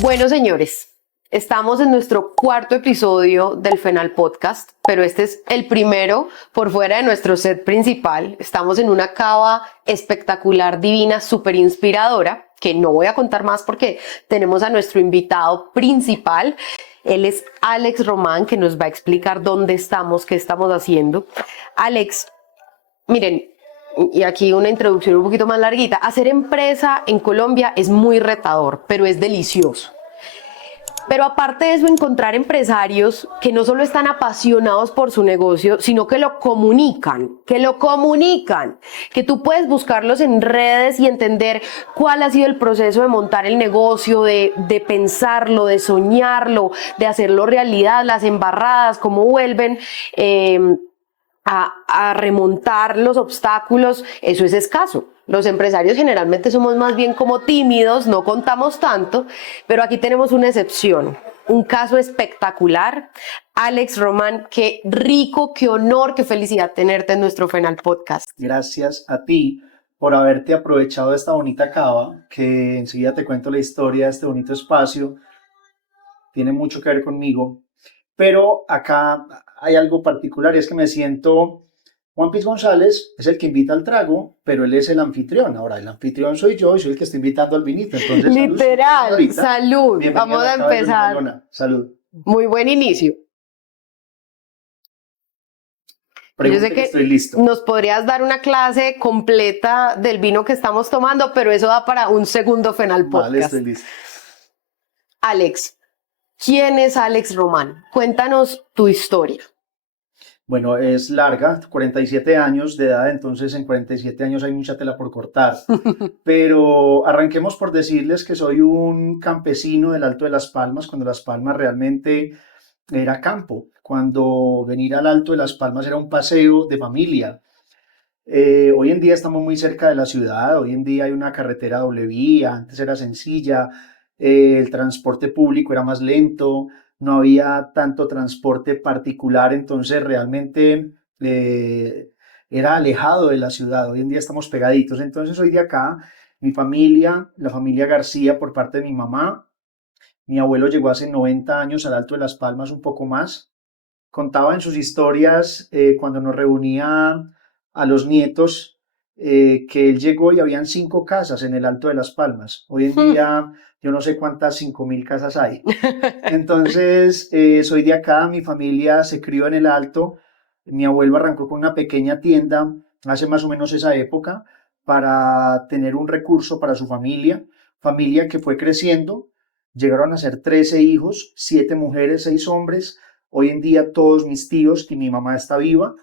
Bueno, señores, estamos en nuestro cuarto episodio del FENAL Podcast, pero este es el primero por fuera de nuestro set principal. Estamos en una cava espectacular, divina, súper inspiradora, que no voy a contar más porque tenemos a nuestro invitado principal. Él es Alex Román, que nos va a explicar dónde estamos, qué estamos haciendo. Alex, miren, y aquí una introducción un poquito más larguita. Hacer empresa en Colombia es muy retador, pero es delicioso. Pero aparte de eso, encontrar empresarios que no solo están apasionados por su negocio, sino que lo comunican, que tú puedes buscarlos en redes y entender cuál ha sido el proceso de montar el negocio, de pensarlo, de soñarlo, de hacerlo realidad, las embarradas, cómo vuelven a remontar los obstáculos. Eso es escaso. Los empresarios generalmente somos más bien como tímidos, no contamos tanto, pero aquí tenemos una excepción, un caso espectacular. Alex Román, qué rico, qué honor, qué felicidad tenerte en nuestro FENAL Podcast. Gracias a ti por haberte aprovechado de esta bonita cava, que enseguida te cuento la historia de este bonito espacio. Tiene mucho que ver conmigo, pero acá hay algo particular y es que me siento... Juan Piz González es el que invita al trago, pero él es el anfitrión. Ahora, el anfitrión soy yo y soy el que está invitando al vinito. Entonces, literal, salud. Vamos a empezar. Salud. Muy buen inicio. Yo sé que estoy listo. Nos podrías dar una clase completa del vino que estamos tomando, pero eso da para un segundo FENAL Podcast. Vale, estoy listo. Alex, ¿quién es Alex Román? Cuéntanos tu historia. Bueno, es larga, 47 años de edad, entonces en 47 años hay mucha tela por cortar. Pero arranquemos por decirles que soy un campesino del Alto de Las Palmas, cuando Las Palmas realmente era campo, cuando venir al Alto de Las Palmas era un paseo de familia. Hoy en día estamos muy cerca de la ciudad, hoy en día hay una carretera doble vía, antes era sencilla, el transporte público era más lento, no había tanto transporte particular, entonces realmente era alejado de la ciudad. Hoy en día estamos pegaditos, entonces soy de acá, mi familia, la familia García por parte de mi mamá. Mi abuelo llegó hace 90 años al Alto de Las Palmas, un poco más. Contaba en sus historias cuando nos reunía a los nietos que él llegó y habían 5 casas en el Alto de Las Palmas. Hoy en día yo no sé cuántas 5.000 casas hay. Entonces soy de acá, mi familia se crió en el Alto. Mi abuelo arrancó con una pequeña tienda hace más o menos esa época para tener un recurso para su familia que fue creciendo. Llegaron a ser 13 hijos, 7 mujeres, 6 hombres. Hoy en día todos mis tíos y mi mamá está viva.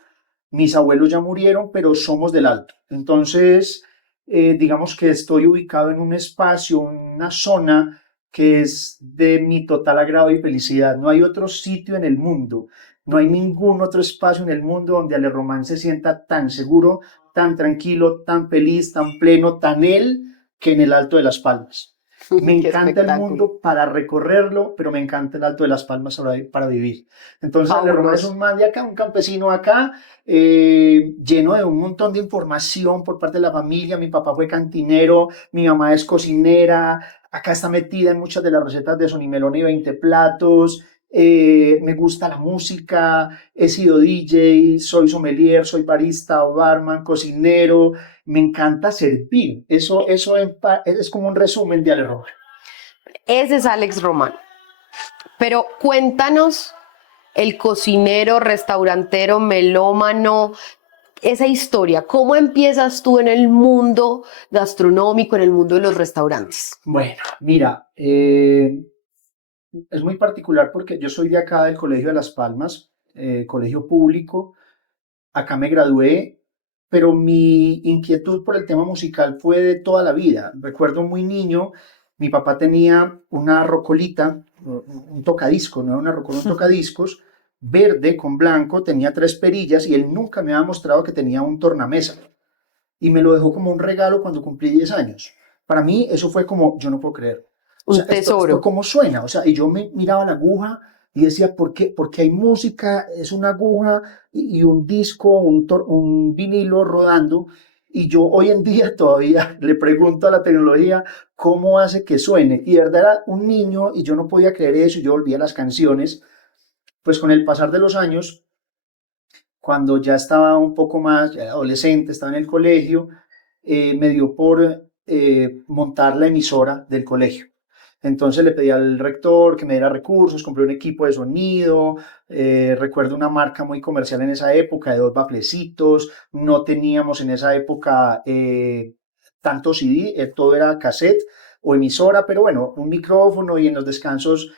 Mis abuelos ya murieron, pero somos del Alto. Entonces, digamos que estoy ubicado en un espacio, una zona que es de mi total agrado y felicidad. No hay otro sitio en el mundo, no hay ningún otro espacio en el mundo donde Ale Román se sienta tan seguro, tan tranquilo, tan feliz, tan pleno, tan él, que en el Alto de Las Palmas. Me encanta el mundo para recorrerlo, pero me encanta el Alto de Las Palmas para vivir. Entonces, Ale Román es un man de acá, un campesino acá, lleno de un montón de información por parte de la familia. Mi papá fue cantinero, mi mamá es cocinera, acá está metida en muchas de las recetas de Sonny Meloni y 20 platos. Me gusta la música, he sido DJ, soy sommelier, soy barista, barman, cocinero. Me encanta servir. Eso es como un resumen de Ale Román. Ese es Alex Román. Pero cuéntanos el cocinero, restaurantero, melómano, esa historia. ¿Cómo empiezas tú en el mundo gastronómico, en el mundo de los restaurantes? Bueno, mira, es muy particular porque yo soy de acá del Colegio de Las Palmas, colegio público. Acá me gradué, pero mi inquietud por el tema musical fue de toda la vida. Recuerdo muy niño, mi papá tenía una rocolita, un tocadisco, no era una rocola, un tocadiscos, verde con blanco, tenía 3 perillas y él nunca me había mostrado que tenía un tornamesa. Y me lo dejó como un regalo cuando cumplí 10 años. Para mí eso fue como, yo no puedo creer. O sea, un tesoro. Esto cómo suena. O sea, y yo me miraba la aguja y decía, ¿por qué? Porque hay música, es una aguja y un disco, un vinilo rodando. Y yo hoy en día todavía le pregunto a la tecnología cómo hace que suene. Y de verdad era un niño y yo no podía creer eso. Yo volvía a las canciones. Pues con el pasar de los años, cuando ya estaba un poco más ya adolescente, estaba en el colegio, me dio por montar la emisora del colegio. Entonces le pedí al rector que me diera recursos, compré un equipo de sonido, recuerdo una marca muy comercial en esa época de dos baflecitos, no teníamos en esa época tanto CD, todo era cassette o emisora, pero bueno, un micrófono y en los descansos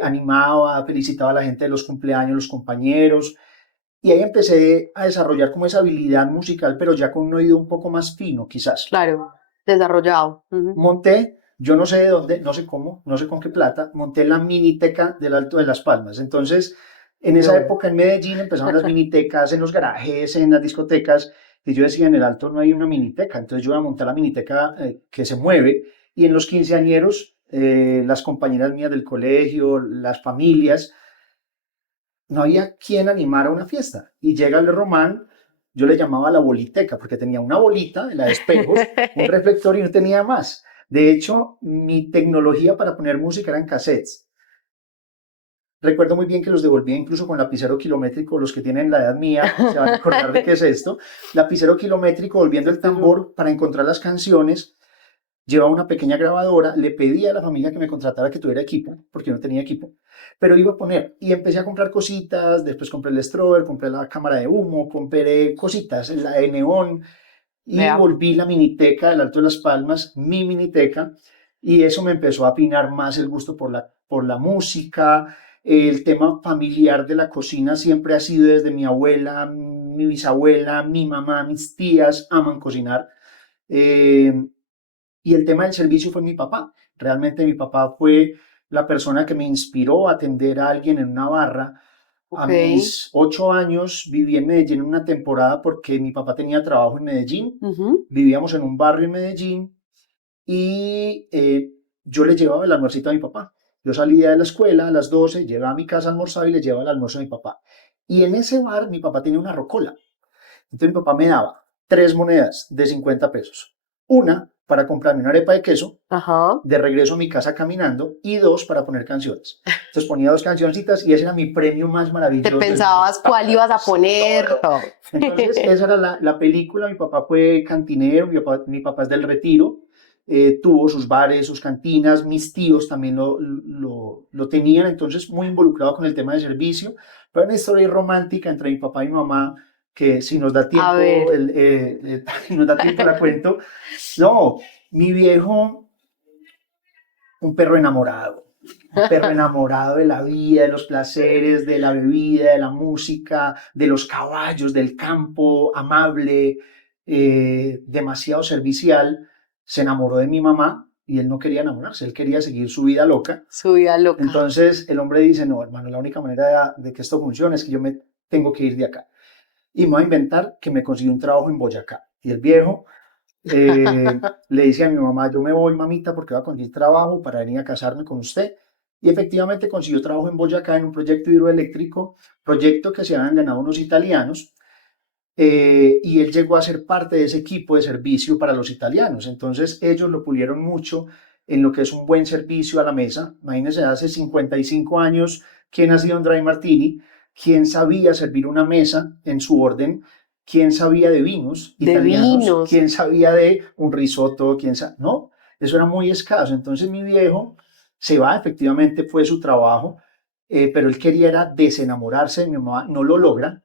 animaba, felicitaba a la gente de los cumpleaños, los compañeros, y ahí empecé a desarrollar como esa habilidad musical, pero ya con un oído un poco más fino, quizás. Claro, desarrollado. Ujú. Monté, yo no sé de dónde, no sé cómo, no sé con qué plata, monté la miniteca del Alto de las Palmas. Entonces, en esa No. época en Medellín empezaron las minitecas en los garajes, en las discotecas, y yo decía, en el Alto no hay una miniteca, entonces yo voy a montar la miniteca que se mueve, y en los quinceañeros, las compañeras mías del colegio, las familias, no había quien animara una fiesta. Y llega el Román, yo le llamaba la boliteca, porque tenía una bolita, la de espejos, un reflector y no tenía más. De hecho, mi tecnología para poner música eran cassettes. Recuerdo muy bien que los devolvía incluso con lapicero kilométrico, los que tienen la edad mía se van a acordar de qué es esto. Lapicero kilométrico, volviendo el tambor para encontrar las canciones, llevaba una pequeña grabadora, le pedí a la familia que me contratara que tuviera equipo, porque no tenía equipo, pero iba a poner, y empecé a comprar cositas, después compré el strober, compré la cámara de humo, compré cositas, la de neón, y Vea. volví la miniteca del Alto de las Palmas, mi miniteca, y eso me empezó a afinar más el gusto por la música. El tema familiar de la cocina siempre ha sido desde mi abuela, mi bisabuela, mi mamá, mis tías aman cocinar. Eh, y el tema del servicio fue mi papá. Realmente mi papá fue la persona que me inspiró a atender a alguien en una barra. A Ok. mis 8 años viví en Medellín una temporada porque mi papá tenía trabajo en Medellín. Ujú. Vivíamos en un barrio en Medellín y yo le llevaba el almuercito a mi papá. Yo salía de la escuela a las 12, llegaba a mi casa a almorzar y le llevaba el almuerzo a mi papá. Y en ese bar mi papá tenía una rocola. Entonces mi papá me daba 3 monedas de 50 pesos. Una para comprarme una arepa de queso Ajá. de regreso a mi casa caminando y dos para poner canciones. Entonces ponía dos cancioncitas y ese era mi premio más Te maravilloso del mundo. pensabas cuál ibas a poner. Todo. Todo. Entonces esa era la película. Mi papá fue cantinero, mi papá es del Retiro, tuvo sus bares, sus cantinas, mis tíos también lo tenían, entonces muy involucrado con el tema de servicio. Pero una historia romántica entre mi papá y mi mamá que si nos da A tiempo, ver. si nos da tiempo la cuento. No, mi viejo, un perro enamorado de la vida, de los placeres, de la bebida, de la música, de los caballos, del campo, amable, demasiado servicial. Se enamoró de mi mamá y él no quería enamorarse, él quería seguir su vida loca. Su vida loca. Entonces el hombre dice, no, hermano, la única manera de que esto funcione es que yo me tengo que ir de acá. Y me voy a inventar que me consiguió un trabajo en Boyacá. Y el viejo le dice a mi mamá, yo me voy, mamita, porque voy a conseguir trabajo para venir a casarme con usted. Y efectivamente consiguió trabajo en Boyacá en un proyecto hidroeléctrico, proyecto que se habían ganado unos italianos, y él llegó a ser parte de ese equipo de servicio para los italianos. Entonces ellos lo pulieron mucho en lo que es un buen servicio a la mesa. Imagínense, hace 55 años, ¿quién ha sido Andrei Martini? ¿Quién sabía servir una mesa en su orden? ¿Quién sabía de vinos De italianos? vinos. ¿Quién sabía de un risotto? No, eso era muy escaso. Entonces mi viejo se va, efectivamente fue su trabajo, pero él quería era desenamorarse de mi mamá, no lo logra,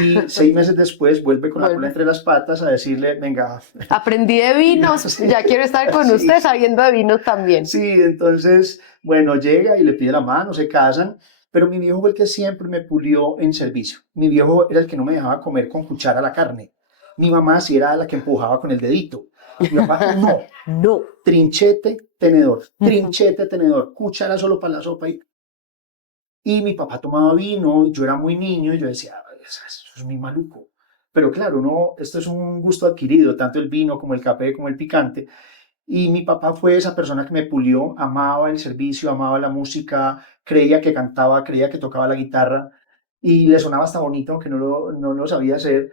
y 6 meses después vuelve con la cola Vuelve. entre las patas a decirle, venga, Aprendí de vinos, sí, ya quiero estar con sí, usted sabiendo de vinos también. sí, entonces, bueno, llega y le pide la mano, se casan, pero mi viejo fue el que siempre me pulió en servicio. Mi viejo era el que no me dejaba comer con cuchara la carne. Mi mamá sí era la que empujaba con el dedito. Mi papá, no, No. Ujú. trinchete, tenedor, cuchara solo para la sopa. Y mi papá tomaba vino, yo era muy niño, y yo decía, eso es muy maluco. Pero claro, no, esto es un gusto adquirido, tanto el vino como el café, como el picante. Y mi papá fue esa persona que me pulió, amaba el servicio, amaba la música, creía que cantaba, creía que tocaba la guitarra y le sonaba hasta bonito, aunque no lo sabía hacer.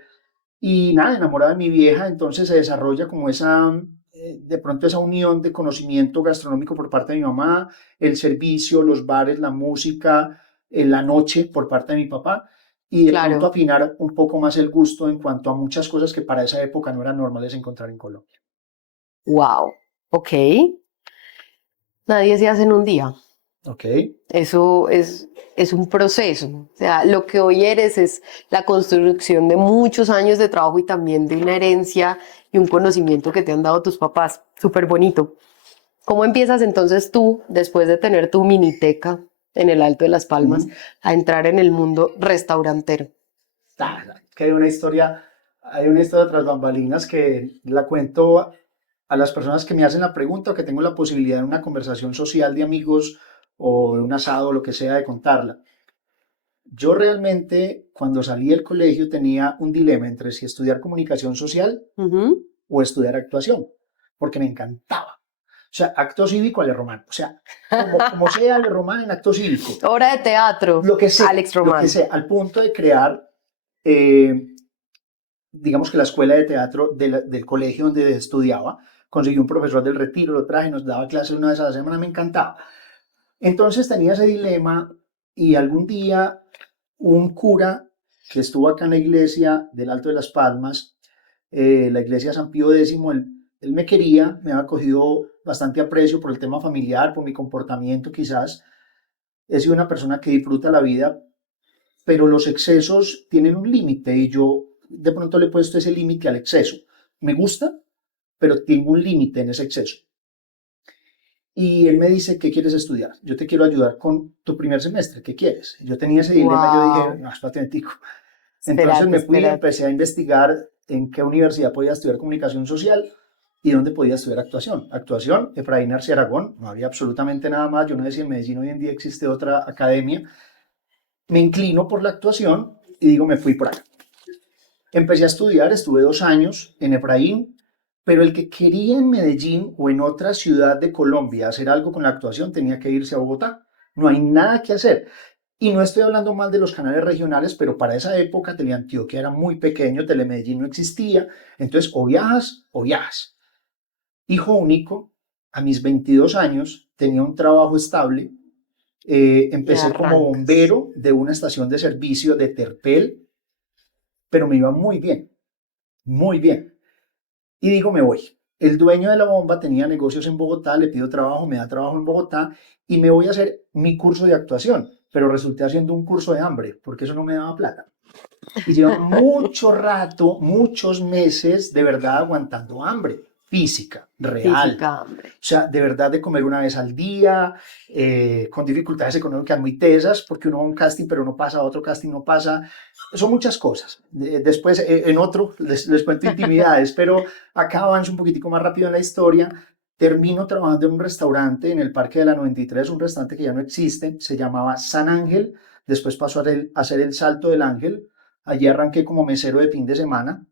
Y nada, enamorada de mi vieja, entonces se desarrolla como de pronto esa unión de conocimiento gastronómico por parte de mi mamá, el servicio, los bares, la música, la noche por parte de mi papá, y de pronto Claro. afinar un poco más el gusto en cuanto a muchas cosas que para esa época no eran normales encontrar en Colombia. Wow. Ok. Nadie se hace en un día. ¿Ok? Eso es un proceso. O sea, lo que hoy eres es la construcción de muchos años de trabajo y también de una herencia y un conocimiento que te han dado tus papás. Súper bonito. ¿Cómo empiezas entonces tú, después de tener tu miniteca en el Alto de las Palmas, Ujú. a entrar en el mundo restaurantero? Que hay una historia tras bambalinas que la cuento a las personas que me hacen la pregunta o que tengo la posibilidad en una conversación social de amigos o de un asado o lo que sea de contarla. Yo realmente cuando salí del colegio tenía un dilema entre si estudiar comunicación social Ujú. o estudiar actuación, porque me encantaba. O sea, acto cívico, Ale Román. O sea, como sea Ale Román en acto cívico. Obra de teatro, Alex Lo que Román. sé, al punto de crear, eh, digamos que la escuela de teatro del colegio donde estudiaba, conseguí un profesor del Retiro, lo traje, nos daba clases una vez a la semana, me encantaba. Entonces tenía ese dilema y algún día un cura que estuvo acá en la iglesia del Alto de las Palmas, la iglesia San Pío X, él me quería, me había cogido bastante aprecio por el tema familiar, por mi comportamiento quizás. He sido una persona que disfruta la vida, pero los excesos tienen un límite y yo de pronto le he puesto ese límite al exceso. Me gusta, pero tengo un límite en ese exceso. Y él me dice, ¿qué quieres estudiar? Yo te quiero ayudar con tu primer semestre, ¿qué quieres? Yo tenía ese dilema, yo dije, Wow. no, espérate un tico. Entonces Espérate, me fui, espérate. empecé a investigar en qué universidad podía estudiar comunicación social y dónde podía estudiar actuación. Actuación, Efraín Arce Aragón, no había absolutamente nada más. Yo no sé si en Medellín hoy en día existe otra academia. Me inclino por la actuación y digo, me fui por acá. Empecé a estudiar, estuve 2 años en Efraín, pero el que quería en Medellín o en otra ciudad de Colombia hacer algo con la actuación tenía que irse a Bogotá. No hay nada que hacer. Y no estoy hablando mal de los canales regionales, pero para esa época Teleantioquia era muy pequeño, Telemedellín no existía. Entonces, o viajas o viajas. Hijo único, a mis 22 años tenía un trabajo estable. Y Empecé como arrancas. bombero de una estación de servicio de Terpel, pero me iba muy bien, muy bien. Y digo, me voy. El dueño de la bomba tenía negocios en Bogotá, le pido trabajo, me da trabajo en Bogotá y me voy a hacer mi curso de actuación, pero resulté haciendo un curso de hambre, porque eso no me daba plata. Y lleva mucho rato, muchos meses de verdad aguantando hambre física, real. Física, hambre. O sea, de verdad de comer una vez al día, con dificultades económicas muy tesas, porque uno va a un casting pero no pasa, a otro casting no pasa. Son muchas cosas. Después, en otro, les cuento intimidades, pero acá avanzo un poquitico más rápido en la historia. Termino trabajando en un restaurante en el Parque de la 93, un restaurante que ya no existe, se llamaba San Ángel, después pasó a ser el Salto del Ángel. Allí arranqué como mesero de fin de semana.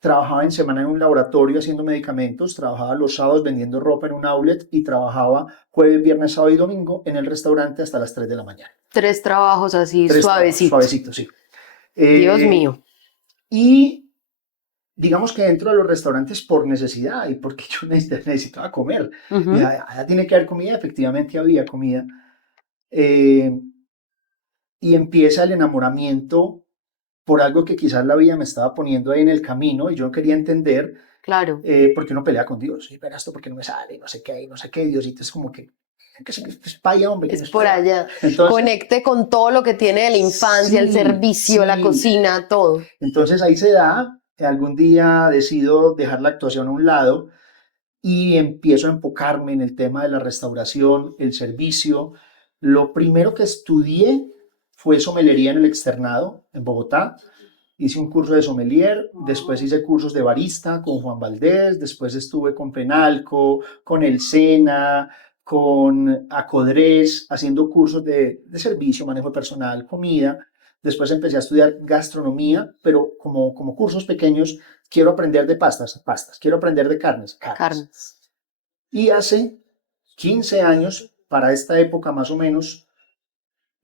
Trabajaba en semana en un laboratorio haciendo medicamentos, trabajaba los sábados vendiendo ropa en un outlet y trabajaba jueves, viernes, sábado y domingo en el restaurante hasta las 3 de la mañana. 3 trabajos así, Tres trabajos, suavecito. suavecitos, sí. Dios Eh, mío. y digamos que dentro de los restaurantes por necesidad y porque yo necesitaba comer. Y Ujú. allá tiene que haber comida, efectivamente había comida. Eh, y empieza el enamoramiento por algo que quizás la vida me estaba poniendo ahí en el camino y yo no quería entender Claro. por qué uno pelea con Dios. Y verás esto porque no me sale, no sé qué, no sé qué. Diosito es como que es paya, hombre, que no Es es por paya. allá. Entonces, Conecte con todo lo que tiene de la infancia, el sí, servicio, la sí. cocina, todo. Entonces ahí se da. Algún día decido dejar la actuación a un lado y empiezo a enfocarme en el tema de la restauración, el servicio. Lo primero que estudié fue somelería en el externado en Bogotá. Hice un curso de sommelier, después hice cursos de barista con Juan Valdés, después estuve con Penalco, con El Sena, con Acodres, haciendo cursos de servicio, manejo de personal, comida. Después empecé a estudiar gastronomía, pero como cursos pequeños, quiero aprender de pastas, pastas, quiero aprender de carnes, carnes. Carnes. Y hace 15 años, para esta época más o menos,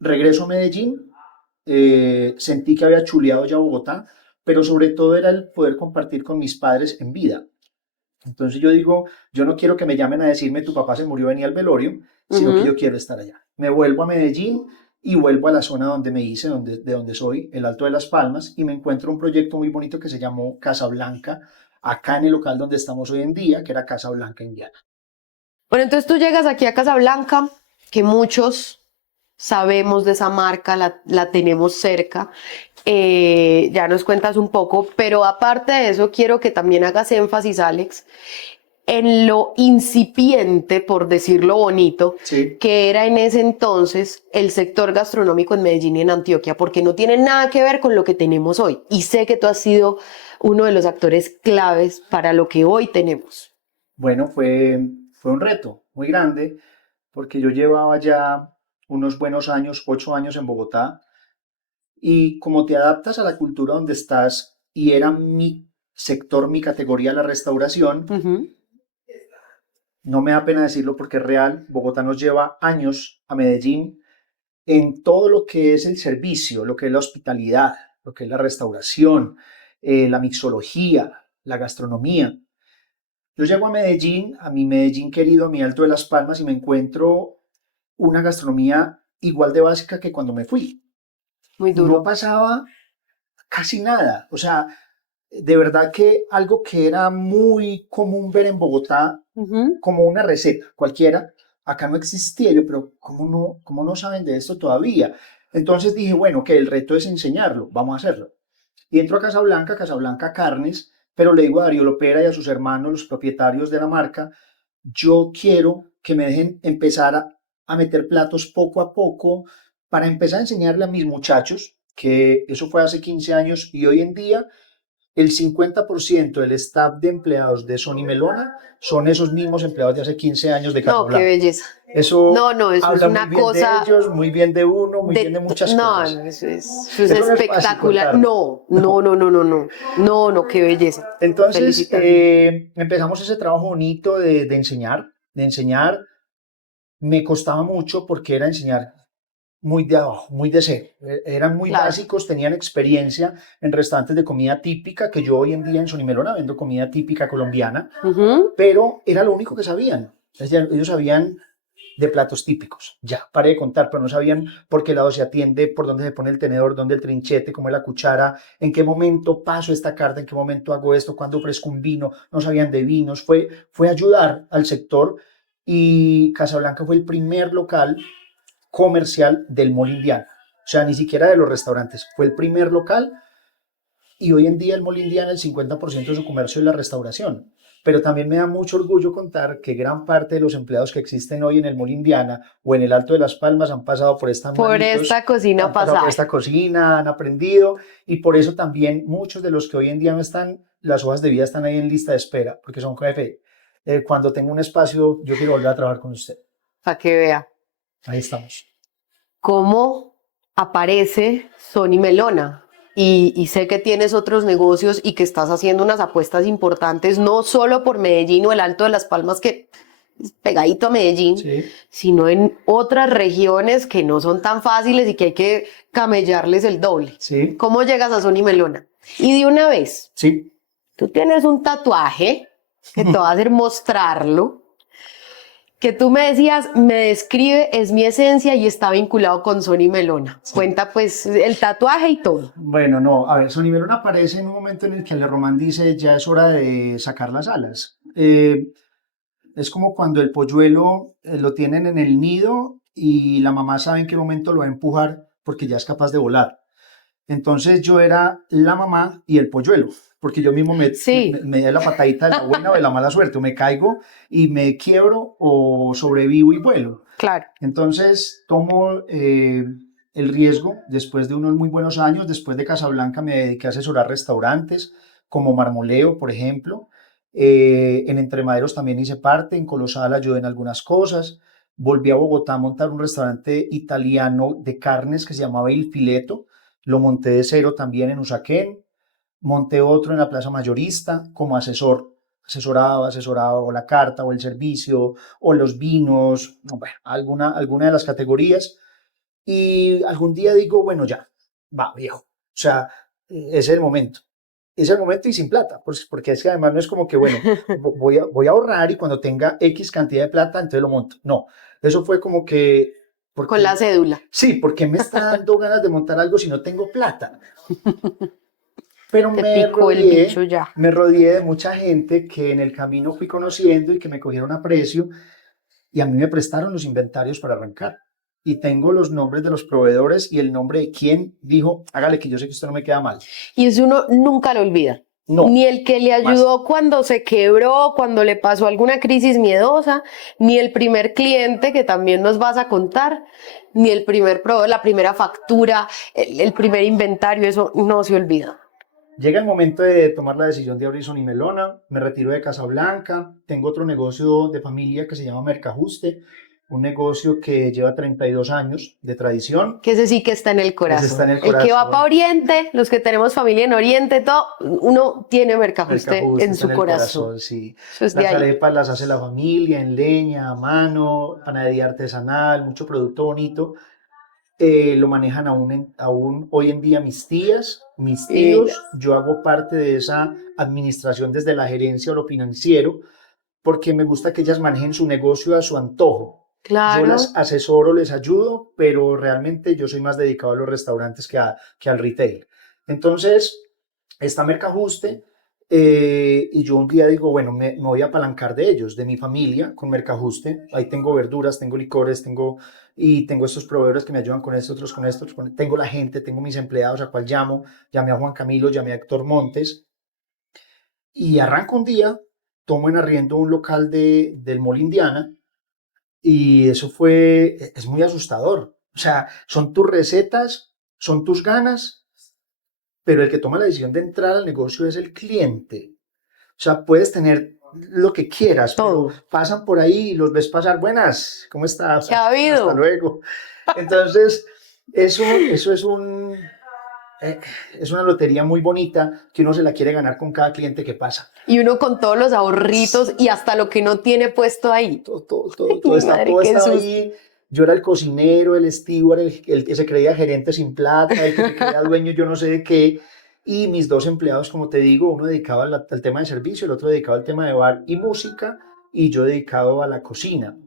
regreso a Medellín, sentí que había chuleado ya Bogotá, pero sobre todo era el poder compartir con mis padres en vida. Entonces yo digo, yo no quiero que me llamen a decirme tu papá se murió, venía al velorio, sino que yo quiero estar allá. Me vuelvo a Medellín y vuelvo a la zona donde me hice, de donde soy, el Alto de las Palmas, y me encuentro un proyecto muy bonito que se llamó Casa Blanca, acá en el local donde estamos hoy en día, que era Casa Blanca Indiana. Bueno, entonces tú llegas aquí a Casablanca, que muchos sabemos de esa marca, la tenemos cerca. Ya nos cuentas un poco, pero aparte de eso, quiero que también hagas énfasis, Alex, en lo incipiente, por decirlo bonito, Sí. que era en ese entonces el sector gastronómico en Medellín y en Antioquia, porque no tiene nada que ver con lo que tenemos hoy. Y sé que tú has sido uno de los actores claves para lo que hoy tenemos. Bueno, fue un reto muy grande porque yo llevaba ya unos buenos años, 8 años en Bogotá, y como te adaptas a la cultura donde estás, y era mi sector, mi categoría, la restauración, no me da pena decirlo porque es real, Bogotá nos lleva años a Medellín en todo lo que es el servicio, lo que es la hospitalidad, lo que es la restauración, la mixología, la gastronomía. Yo llego a Medellín, a mi Medellín querido, a mi Alto de las Palmas, y me encuentro una gastronomía igual de básica que cuando me fui. Muy No duro. pasaba casi nada. O sea, de verdad que algo que era muy común ver en Bogotá como una receta cualquiera, acá no existía. Yo, pero cómo no saben de esto todavía? Entonces dije, bueno, que el reto es enseñarlo, vamos a hacerlo. Y entro a Casablanca Carnes, pero le digo a Darío Lopera y a sus hermanos, los propietarios de la marca, yo quiero que me dejen empezar a meter platos poco a poco para empezar a enseñarle a mis muchachos, que eso fue hace 15 años, y hoy en día el 50% del staff de empleados de Sony Melona son esos mismos empleados de hace 15 años de No, qué Casablanca. belleza. Eso No, eso es habla muy una bien de cosa ellos, muy bien de uno, muy bien de muchas no, cosas. eso es Eso no es fácil espectacular. contarlo. No, qué belleza. Entonces Felicitaciones. empezamos ese trabajo bonito de enseñar, de enseñar. Me costaba mucho porque era enseñar muy de abajo, muy de cero. Eran muy Claro. básicos, tenían experiencia en restaurantes de comida típica, que yo hoy en día en Sonimelona vendo comida típica colombiana, Ujú. pero era lo único que sabían. Ellos sabían de platos típicos. Ya, paré de contar, pero no sabían por qué lado se atiende, por dónde se pone el tenedor, dónde el trinchete, cómo es la cuchara, en qué momento paso esta carta, en qué momento hago esto, cuándo ofrezco un vino, no sabían de vinos. Fue ayudar al sector, y Casablanca fue el primer local comercial del Mall Indiana. O sea, ni siquiera de los restaurantes. Fue el primer local, y hoy en día el Mall Indiana, el 50% de su comercio es la restauración. Pero también me da mucho orgullo contar que gran parte de los empleados que existen hoy en el Mall Indiana o en el Alto de las Palmas han pasado por estas Por manitos, esta cocina han pasado por pasada. esta cocina, han aprendido, y por eso también muchos de los que hoy en día no están, las hojas de vida están ahí en lista de espera, porque son jefe. Cuando tengo un espacio, yo quiero volver a trabajar con usted. Para que vea Ahí estamos. cómo aparece Sony Melona. Y sé que tienes otros negocios y que estás haciendo unas apuestas importantes, no solo por Medellín o el Alto de las Palmas, que es pegadito a Medellín, Sí, sino en otras regiones que no son tan fáciles y que hay que camellarles el doble. sí, ¿Cómo llegas a Sony Melona? Y de una vez, sí. tú tienes un tatuaje que te va a hacer mostrarlo, que tú me decías, me describe, es mi esencia y está vinculado con Sony Melona. Sí. Cuenta pues el tatuaje y todo. Bueno, no, a ver, Sonimelón aparece en un momento en el que Román dice ya es hora de sacar las alas. Es como cuando el polluelo lo tienen en el nido y la mamá sabe en qué momento lo va a empujar porque ya es capaz de volar. Entonces yo era la mamá y el polluelo, porque yo mismo Sí, me di la patadita de la buena o de la mala suerte, o me caigo y me quiebro o sobrevivo y vuelo. claro. Entonces tomo el riesgo, después de unos muy buenos años, después de Casablanca me dediqué a asesorar restaurantes como Marmoleo, por ejemplo. En Entremaderos también hice parte, en Colosal ayudé en algunas cosas. Volví a Bogotá a montar un restaurante italiano de carnes que se llamaba Il Fileto, lo monté de cero también en Usaquén. Monté otro en la Plaza Mayorista como asesor. Asesoraba o la carta o el servicio o los vinos, no, bueno, alguna de las categorías. Y algún día digo, bueno, ya, va, viejo. O sea, ese es el momento. es el momento y sin plata, pues, porque es que además no es como que, bueno, voy a ahorrar y cuando tenga X cantidad de plata, entonces lo monto. No, eso fue como que... Con la cédula. Sí, porque me está dando ganas de montar algo si no tengo plata. Pero Te picó el bicho ya. me rodeé de mucha gente que en el camino fui conociendo y que me cogieron a precio y a mí me prestaron los inventarios para arrancar. Y tengo los nombres de los proveedores y el nombre de quien dijo, hágale que yo sé que usted no me queda mal. Y eso uno nunca lo olvida. No, ni el que le ayudó cuando se quebró, cuando le pasó alguna crisis miedosa, ni el primer cliente que también nos vas a contar, ni el primer proveedor, la primera factura, el primer inventario, eso no se olvida. Llega el momento de tomar la decisión de abrir Sony Melona, me retiro de Casablanca, tengo otro negocio de familia que se llama Mercajuste, un negocio que lleva 32 años de tradición. Que ese sí que está en el corazón. Ese está en el corazón. El que va para Oriente, los que tenemos familia en Oriente, todo, uno tiene Mercajuste en su corazón. Sí. Eso es de Las ahí. arepas las hace la familia en leña, a mano, panadería artesanal, mucho producto bonito. Lo manejan aún hoy en día mis tías, mis tíos. Yo hago parte de esa administración desde la gerencia o lo financiero, porque me gusta que ellas manejen su negocio a su antojo. Claro. Yo las asesoro, les ayudo, pero realmente yo soy más dedicado a los restaurantes que al retail. Entonces, está Mercajuste, y yo un día digo, bueno, me voy a apalancar de ellos, de mi familia, con Mercajuste. Ahí tengo verduras, tengo licores, tengo estos proveedores que me ayudan con estos, otros con estos. Tengo la gente, tengo mis empleados a cual llamo. Llamé a Juan Camilo, llamé a Héctor Montes. Y arranco un día, tomo en arriendo un local del Mall Indiana. Y eso es muy asustador. O sea, son tus recetas, son tus ganas, pero el que toma la decisión de entrar al negocio es el cliente. O sea, puedes tener lo que quieras, todo. pero pasan por ahí y los ves pasar, buenas, ¿cómo estás? ¿Qué ha habido? Hasta luego. Entonces, eso es una lotería muy bonita que uno se la quiere ganar con cada cliente que pasa. Y uno con todos los ahorritos y hasta lo que no tiene puesto ahí. Todo está ahí. Yo era el cocinero, el steward, el que se creía gerente sin plata, el que se creía dueño yo no sé de qué. Y mis dos empleados, como te digo, uno dedicado al tema de servicio, el otro dedicado al tema de bar y música, y yo dedicado a la cocina.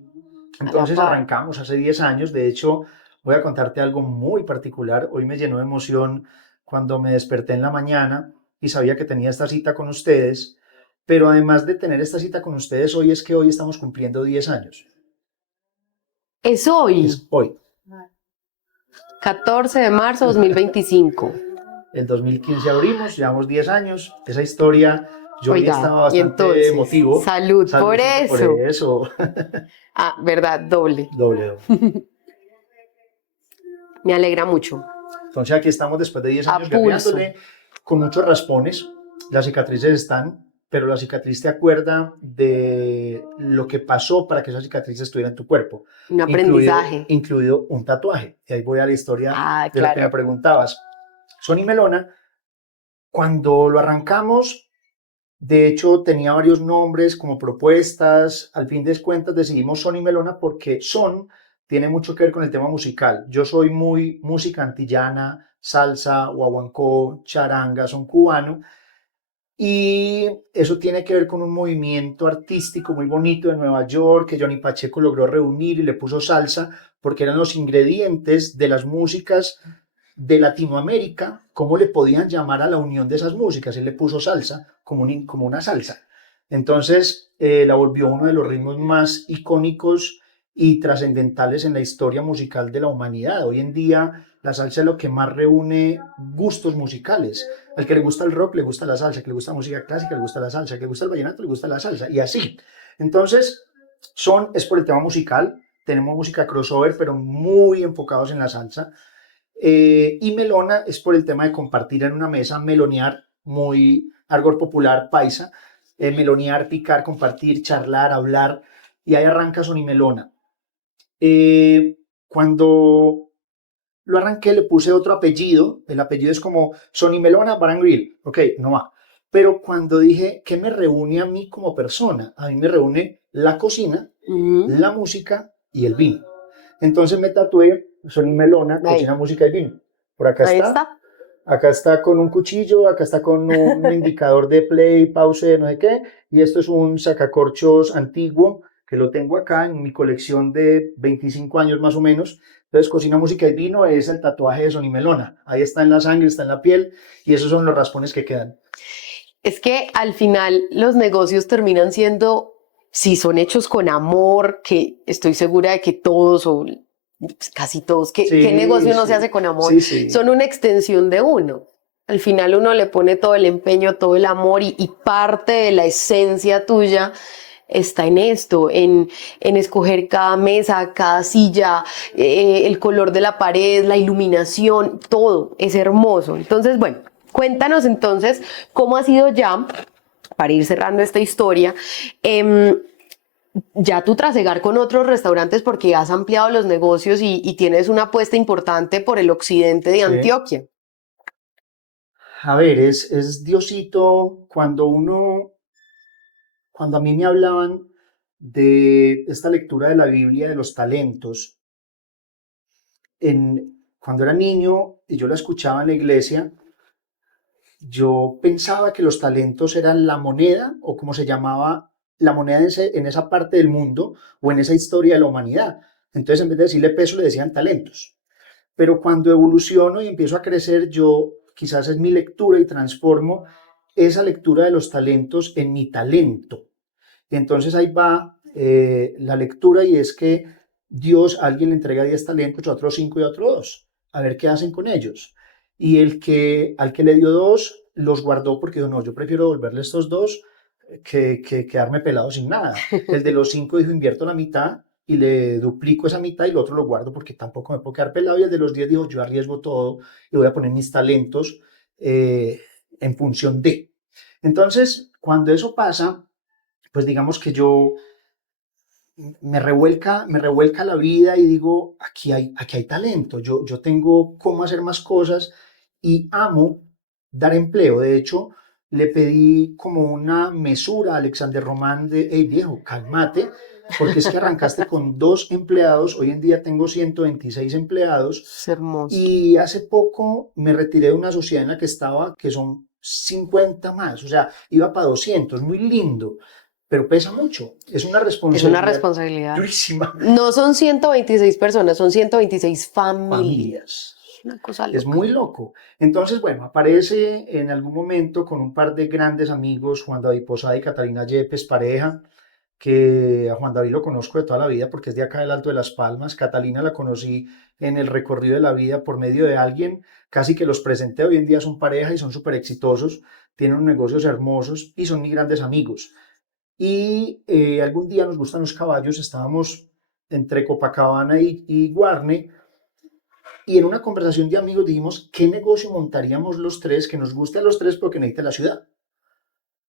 Entonces arrancamos hace 10 años. De hecho, voy a contarte algo muy particular. Hoy me llenó de emoción cuando me desperté en la mañana y sabía que tenía esta cita con ustedes. Pero además de tener esta cita con ustedes, hoy estamos cumpliendo 10 años. ¿Es hoy? Es hoy. 14 de marzo de 2025. El 2015 abrimos, llevamos 10 años. Esa historia, yo hoy estaba bastante entonces, emotivo. Salud por eso. Por eso. Ah, verdad, doble. Doble. Me alegra mucho. Entonces aquí estamos después de 10 años guerreándole, con muchos raspones. Las cicatrices están, pero la cicatriz te acuerda de lo que pasó para que esa cicatriz estuviera en tu cuerpo. Un aprendizaje. Incluido un tatuaje. Y ahí voy a la historia de lo que me preguntabas. Sony Melona, cuando lo arrancamos, de hecho tenía varios nombres como propuestas. Al fin de cuentas decidimos Sony Melona porque son tiene mucho que ver con el tema musical. Yo soy muy música antillana, salsa, guaguancó, charanga, son cubano. Y eso tiene que ver con un movimiento artístico muy bonito de Nueva York que Johnny Pacheco logró reunir y le puso salsa porque eran los ingredientes de las músicas de Latinoamérica. ¿Cómo le podían llamar a la unión de esas músicas? Él le puso salsa como una salsa. Entonces la volvió uno de los ritmos más icónicos y trascendentales en la historia musical de la humanidad. Hoy en día la salsa es lo que más reúne gustos musicales. Al que le gusta el rock, le gusta la salsa. Al que le gusta la música clásica, le gusta la salsa. Al que le gusta el vallenato, le gusta la salsa. Y así. Entonces, es por el tema musical. Tenemos música crossover, pero muy enfocados en la salsa. Y Melona es por el tema de compartir en una mesa, melonear, muy argot popular paisa. Melonear, picar, compartir, charlar, hablar. Y ahí arranca Sony Melona. Cuando lo arranqué le puse otro apellido, el apellido es como Sony Melona Bar and Grill, ok, no va. Pero cuando dije, ¿qué me reúne a mí como persona? A mí me reúne la cocina, la música y el vino. Entonces me tatué Sony Melona, cocina, música y vino. Por acá está. Acá está con un cuchillo, acá está con un indicador de play, pause, no sé qué, y esto es un sacacorchos antiguo que lo tengo acá en mi colección de 25 años más o menos. Entonces, Cocina, Música y Vino es el tatuaje de Sonny Melona. Ahí está en la sangre, está en la piel, y esos son los raspones que quedan. Es que al final los negocios terminan siendo, si son hechos con amor, que estoy segura de que todos o casi todos, ¿qué Sí, negocio no se hace sí, con amor? sí, sí. Son una extensión de uno. Al final uno le pone todo el empeño, todo el amor y parte de la esencia tuya está en esto, en escoger cada mesa, cada silla, el color de la pared, la iluminación, todo es hermoso. Entonces, bueno, cuéntanos entonces cómo ha sido ya, para ir cerrando esta historia, ya tu trasegar con otros restaurantes porque has ampliado los negocios y tienes una apuesta importante por el occidente de Sí. Antioquia. A ver, es Diosito cuando a mí me hablaban de esta lectura de la Biblia de los talentos, cuando era niño y yo la escuchaba en la iglesia, yo pensaba que los talentos eran la moneda, o como se llamaba, la moneda en esa parte del mundo o en esa historia de la humanidad. Entonces, en vez de decirle peso, le decían talentos. Pero cuando evoluciono y empiezo a crecer, yo quizás es mi lectura y transformo esa lectura de los talentos en mi talento. Y entonces ahí va la lectura, y es que Dios a alguien le entrega 10 talentos, a otros 5 y a otros 2, a ver qué hacen con ellos. Y al que le dio 2, los guardó porque dijo, no, yo prefiero devolverle estos 2 que quedarme pelado sin nada. El de los 5 dijo, invierto la mitad y le duplico esa mitad, y el otro lo guardo porque tampoco me puedo quedar pelado. Y el de los 10 dijo, yo arriesgo todo y voy a poner mis talentos en función de. Entonces, cuando eso pasa, pues digamos que yo me revuelca la vida y digo, aquí hay talento, yo tengo cómo hacer más cosas y amo dar empleo. De hecho, le pedí como una mesura a Alexander Román de, hey viejo, cálmate, porque es que arrancaste con 2 empleados, hoy en día tengo 126 empleados, Es hermoso. y hace poco me retiré de una sociedad en la que estaba, que son 50 más, o sea, iba para 200, muy lindo, pero pesa mucho, es una Es una responsabilidad responsabilidad. durísima. No son 126 personas, son 126 familias. Familias. Una cosa Es loca. muy loco. Entonces, bueno, aparece en algún momento con un par de grandes amigos, Juan David Posada y Catalina Yepes, pareja, que a Juan David lo conozco de toda la vida porque es de acá del Alto de Las Palmas. Catalina la conocí en el recorrido de la vida por medio de alguien, casi que los presenté. Hoy en día son pareja y son súper exitosos, tienen negocios hermosos y son mis grandes amigos. Y algún día nos gustan los caballos, estábamos entre Copacabana y Guarne, y en una conversación de amigos dijimos, ¿qué negocio montaríamos los tres que nos guste a los tres porque necesita la ciudad?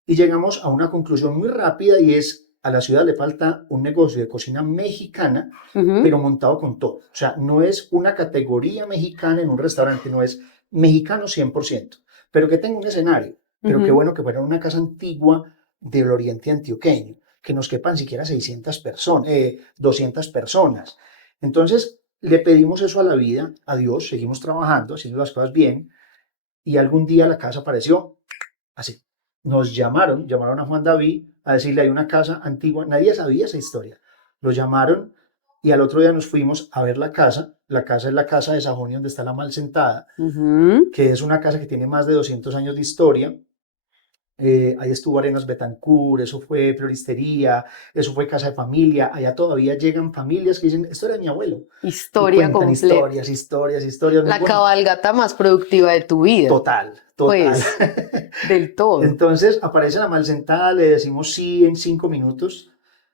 Y llegamos a una conclusión muy rápida, y es, a la ciudad le falta un negocio de cocina mexicana, pero montado con todo. O sea, no es una categoría mexicana en un restaurante, no es mexicano 100%, pero que tenga un escenario. Pero qué bueno que fuera una casa antigua del oriente antioqueño, que nos quepan siquiera 600 personas, 200 personas. Entonces, le pedimos eso a la vida, a Dios, seguimos trabajando, haciendo las cosas bien, y algún día la casa apareció así. Nos llamaron a Juan David a decirle, hay una casa antigua, nadie sabía esa historia. Lo llamaron y al otro día nos fuimos a ver la casa. La casa es la casa de Sajonia, donde está la Malsentada, que es una casa que tiene más de 200 años de historia. Ahí estuvo Arenas Betancourt, eso fue floristería, eso fue casa de familia. Allá todavía llegan familias que dicen, esto era mi abuelo. Y Historia cuentan completa. historias muy La bonitas. cabalgata más productiva de tu vida. Total. Pues, del todo. Entonces aparece la Malsentada, le decimos sí en 5 minutos,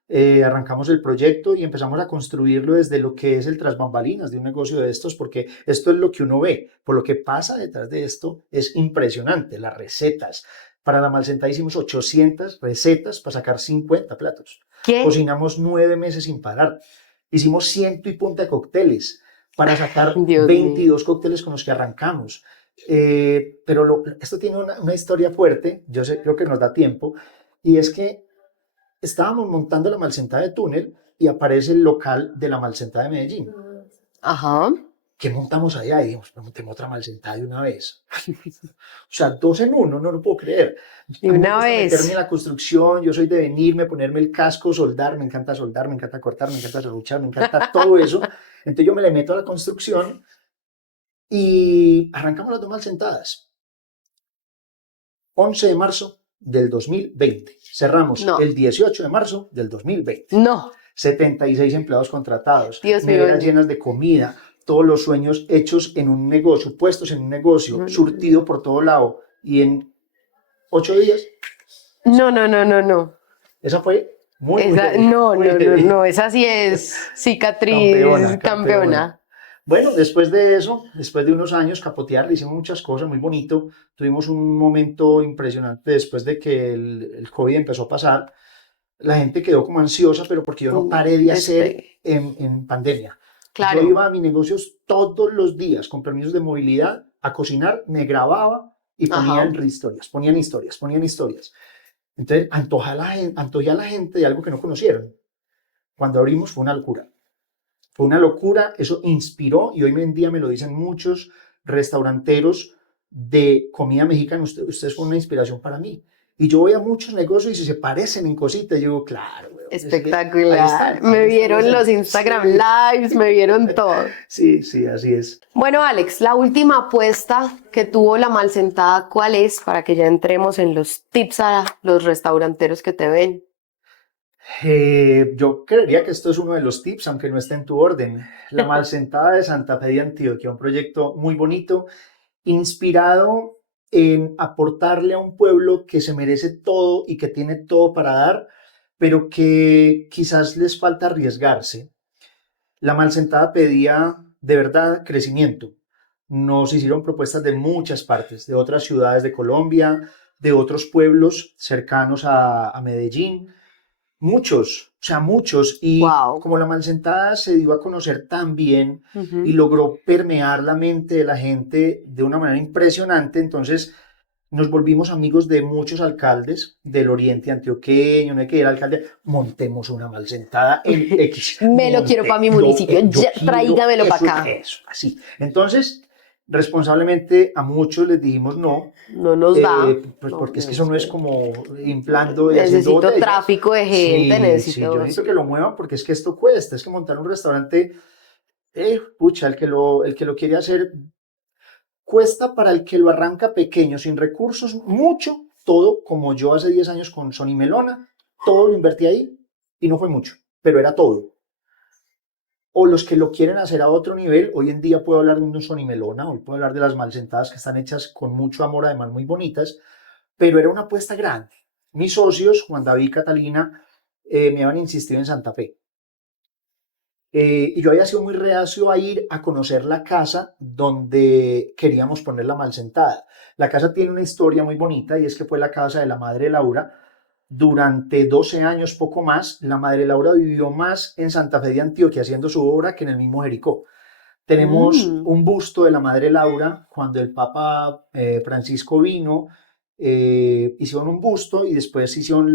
arrancamos el proyecto y empezamos a construirlo desde lo que es el tras bambalinas de un negocio de estos, porque esto es lo que uno ve, por lo que pasa detrás de esto es impresionante, las recetas. Para la Malsentada hicimos 800 recetas para sacar 50 platos. ¿Qué? Cocinamos 9 meses sin parar. Hicimos ciento y punta de cócteles para sacar Dios 22 cócteles con los que arrancamos. Pero esto tiene una historia fuerte, creo que nos da tiempo, y es que estábamos montando la Malsentada de Túnel y aparece el local de la Malsentada de Medellín. Ajá. ¿qué montamos allá? Y dijimos, pues montemos otra mal sentada de una vez. O sea, 2 en 1, no lo puedo creer. De A mí me una gusta meterme vez. en la construcción, yo soy de venirme, ponerme el casco, soldar, me encanta cortar, me encanta serruchar, me encanta todo eso. Entonces yo me le meto a la construcción y arrancamos las 2 mal sentadas. 11 de marzo del 2020. Cerramos No, el 18 de marzo del 2020. no. 76 empleados contratados, Dios mío. neveras llenas de comida, todos los sueños hechos en un negocio, puestos en un negocio, No, surtido por todo lado. Y en 8 días, no, no, no, no, no. esa fue muy Esa, heavy, no, muy no, no, heavy. no, esa sí es cicatriz Campeona, campeona. campeona. Bueno, después de eso, después de unos años capotear, le hicimos muchas cosas, muy bonito. Tuvimos un momento impresionante después de que el COVID empezó a pasar. La gente quedó como ansiosa, pero porque yo no paré de hacer Despegue. en pandemia. Yo Claro. iba a mis negocios todos los días con permisos de movilidad a cocinar, me grababa y Ajá. ponían historias. Entonces, antojé a la gente de algo que no conocieron. Cuando abrimos fue una locura. Fue una locura, eso inspiró y hoy en día me lo dicen muchos restauranteros de comida mexicana, ustedes fueron una inspiración para mí. Y yo voy a muchos negocios y si se parecen en cositas, yo digo, claro, weón, es que ahí Espectacular. están, Me ahí vieron están. los Instagram Sí, Lives, me vieron todo. sí, sí, así es. Bueno, Alex, la última apuesta que tuvo la mal sentada, ¿cuál es? Para que ya entremos en los tips a los restauranteros que te ven. Yo creería que esto es uno de los tips, aunque no esté en tu orden. La Malsentada de Santa Fe de Antioquia, un proyecto muy bonito, inspirado en aportarle a un pueblo que se merece todo y que tiene todo para dar, pero que quizás les falta arriesgarse. La Malsentada pedía de verdad crecimiento. Nos hicieron propuestas de muchas partes, de otras ciudades de Colombia, de otros pueblos cercanos a Medellín. Muchos, o sea, muchos. Y Wow. como la Malsentada se dio a conocer tan bien y Ujú. logró permear la mente de la gente de una manera impresionante, entonces nos volvimos amigos de muchos alcaldes del oriente antioqueño, no hay que ir alcalde, montemos una Malsentada en X. Me lo quiero para mi municipio, yo ya, quiero tráigamelo eso, para acá. eso, así. Entonces, responsablemente a muchos les dijimos no, No nos da. pues No, porque es que eso no es sé. como inflando y haciendo Necesito botellas. tráfico de gente, Sí, necesito. yo necesito que lo muevan porque es que esto cuesta, es que montar un restaurante, pucha, el que lo quiere hacer cuesta para el que lo arranca pequeño, sin recursos, mucho, todo, como yo hace 10 años con Sony Melona, todo lo invertí ahí y no fue mucho, pero era todo. O los que lo quieren hacer a otro nivel, hoy en día puedo hablar de un Sony Melona, hoy puedo hablar de las Malsentadas que están hechas con mucho amor, además muy bonitas, pero era una apuesta grande. Mis socios, Juan David y Catalina, me habían insistido en Santa Fe. Y yo había sido muy reacio a ir a conocer la casa donde queríamos poner la Malsentada. La casa tiene una historia muy bonita y es que fue la casa de la madre Laura. Durante 12 años, poco más, la madre Laura vivió más en Santa Fe de Antioquia haciendo su obra que en el mismo Jericó. Tenemos un busto de la madre Laura cuando el Papa Francisco vino, hicieron un busto y después hicieron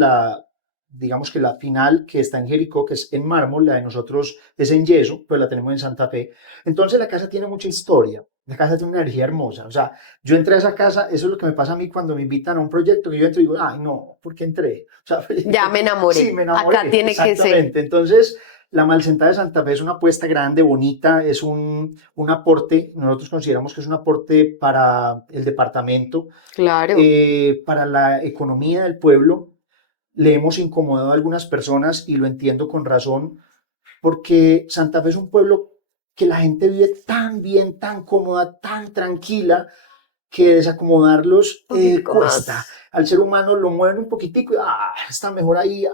digamos que la final que está en Jericó, que es en mármol, la de nosotros es en yeso, pero la tenemos en Santa Fe. Entonces la casa tiene mucha historia, la casa tiene una energía hermosa. O sea, yo entré a esa casa, eso es lo que me pasa a mí cuando me invitan a un proyecto, que yo entro y digo, ay, no, ¿por qué entré? O sea, Ya me enamoré. sí, me enamoré. Acá tiene que ser. Exactamente. Entonces, la Malsentada de Santa Fe es una apuesta grande, bonita, es un aporte, nosotros consideramos que es un aporte para el departamento, Claro. para la economía del pueblo. Le hemos incomodado a algunas personas y lo entiendo con razón, porque Santa Fe es un pueblo que la gente vive tan bien, tan cómoda, tan tranquila, que desacomodarlos cuesta. Al ser humano lo mueven un poquitico y está mejor ahí.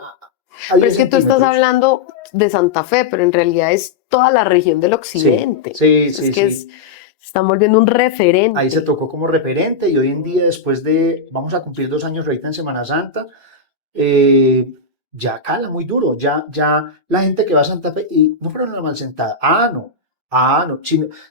Pero es que tú estás hablando de Santa Fe, pero en realidad es toda la región del occidente. Sí, es que se están volviendo un referente. Ahí se tocó como referente y hoy en día, después vamos a cumplir 2 años ahorita en Semana Santa, ya cala muy duro, ya la gente que va a Santa Fe y no fueron a la Malsentada, no,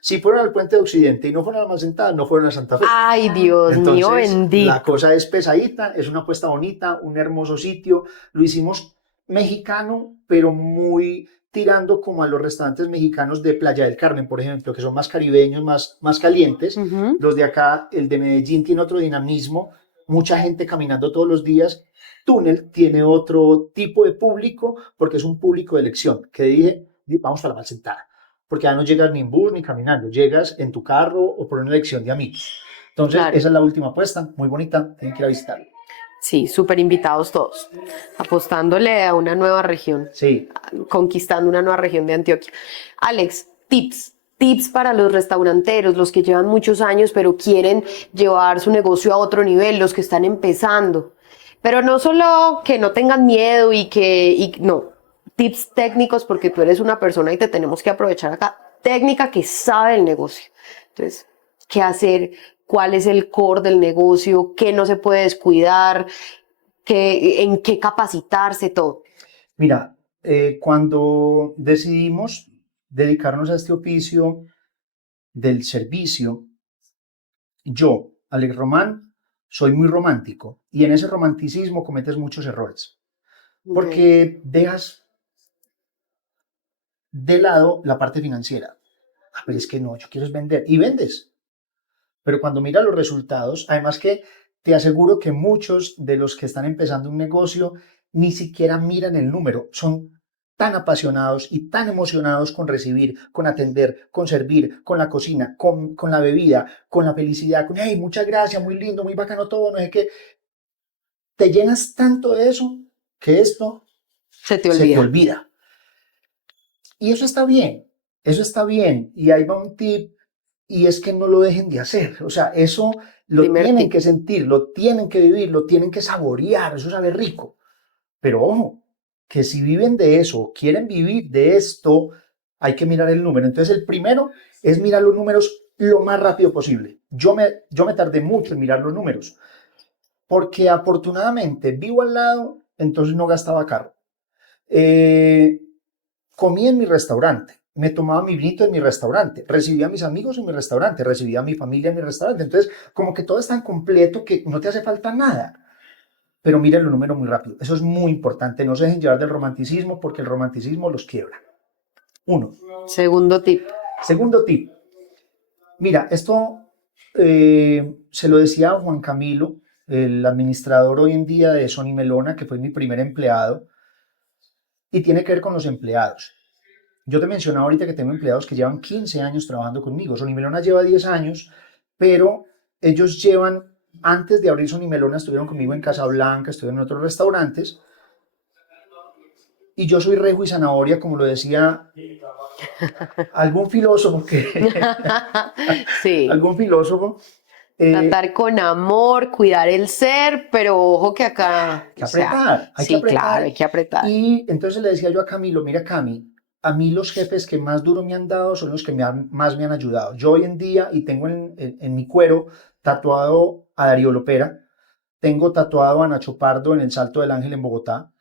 si fueron al Puente de Occidente y no fueron a la Malsentada, no fueron a Santa Fe. Ay, Dios mío, bendito. La cosa es pesadita, es una apuesta bonita, un hermoso sitio, lo hicimos mexicano, pero muy tirando como a los restaurantes mexicanos de Playa del Carmen, por ejemplo, que son más caribeños, más calientes. Los de acá, el de Medellín tiene otro dinamismo, mucha gente caminando todos los días. Túnel tiene otro tipo de público porque es un público de elección, que dije, vamos para la Malsentada, porque ya no llegas ni en bus ni caminando, llegas en tu carro o por una elección de amigos. Entonces, esa es la última apuesta, muy bonita, tienen que ir a visitarla. Sí, súper invitados todos, apostándole a una nueva región, sí, conquistando una nueva región de Antioquia. Alex, tips para los restauranteros, los que llevan muchos años pero quieren llevar su negocio a otro nivel, los que están empezando. Pero no solo que no tengan miedo no, tips técnicos porque tú eres una persona y te tenemos que aprovechar acá, técnica que sabe el negocio. Entonces, ¿qué hacer? ¿Cuál es el core del negocio? ¿Qué no se puede descuidar? ¿En qué capacitarse? Todo. Mira, cuando decidimos dedicarnos a este oficio del servicio, yo, Alex Román, soy muy romántico y en ese romanticismo cometes muchos errores porque dejas de lado la parte financiera. Pero es que no, yo quiero vender y vendes. Pero cuando miras los resultados, además que te aseguro que muchos de los que están empezando un negocio ni siquiera miran el número, son tan apasionados y tan emocionados con recibir, con atender, con servir, con la cocina, con la bebida, con la felicidad, con, hey, muchas gracias, muy lindo, muy bacano todo, no sé qué. Te llenas tanto de eso que esto se te olvida. Y eso está bien. Y ahí va un tip, y es que no lo dejen de hacer. O sea, eso lo tienen que sentir, lo tienen que vivir, lo tienen que saborear, eso sabe rico. Pero ojo, que si viven de eso, quieren vivir de esto, hay que mirar el número. Entonces el primero es mirar los números lo más rápido posible. Yo me tardé mucho en mirar los números, porque afortunadamente vivo al lado, entonces no gastaba carro. Comí en mi restaurante, me tomaba mi vinito en mi restaurante, recibía a mis amigos en mi restaurante, recibía a mi familia en mi restaurante. Entonces, como que todo es tan completo que no te hace falta nada. Pero miren los números muy rápido. Eso es muy importante. No se dejen llevar del romanticismo porque el romanticismo los quiebra. Uno. Segundo tip. Segundo tip. Mira, esto se lo decía a Juan Camilo, el administrador hoy en día de Sony Melona, que fue mi primer empleado, y tiene que ver con los empleados. Yo te mencionaba ahorita que tengo empleados que llevan 15 años trabajando conmigo. Sony Melona lleva 10 años, pero ellos llevan, antes de abrir Sony Melona, estuvieron conmigo en Casablanca, estuvieron en otros restaurantes. Y yo soy rejo y zanahoria, como lo decía algún filósofo sí. Algún filósofo. Tratar con amor, cuidar el ser, pero ojo que acá... Hay que apretar, hay que apretar. Claro, hay que apretar. Y entonces le decía yo a Camilo, mira Cami, a mí los jefes que más duro me han dado son los que más me han ayudado. Yo hoy en día, y tengo en mi cuero tatuado a Darío Lopera, tengo tatuado a Nacho Pardo en el Salto del Ángel en Bogotá,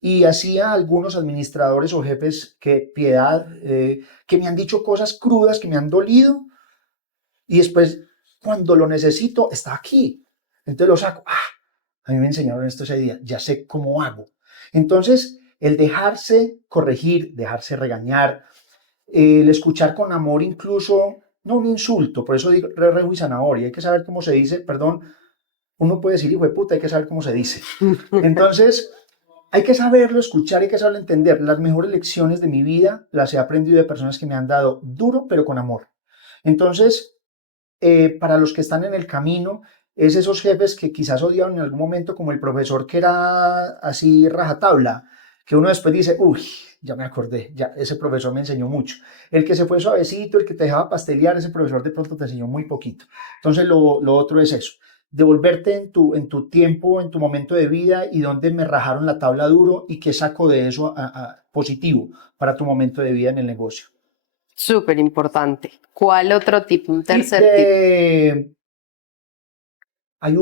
y así a algunos administradores o jefes que me han dicho cosas crudas, que me han dolido, y después, cuando lo necesito, está aquí. Entonces lo saco. A mí me enseñaron esto ese día, ya sé cómo hago. Entonces, el dejarse corregir, dejarse regañar, el escuchar con amor incluso, no un insulto, por eso digo rejo y zanahoria, hay que saber cómo se dice, perdón, uno puede decir hijo de puta, hay que saber cómo se dice. Entonces, hay que saberlo escuchar, hay que saberlo entender. Las mejores lecciones de mi vida las he aprendido de personas que me han dado duro, pero con amor. Entonces, para los que están en el camino, es esos jefes que quizás odiaron en algún momento, como el profesor que era así rajatabla, que uno después dice, uy, ya me acordé, ya ese profesor me enseñó mucho. El que se fue suavecito, el que te dejaba pastelear, ese profesor de pronto te enseñó muy poquito. Entonces lo otro es eso, devolverte en tu tiempo, en tu momento de vida y donde me rajaron la tabla duro y qué saco de eso positivo para tu momento de vida en el negocio. Súper importante. ¿Cuál otro tip? Un tercer tip. Hay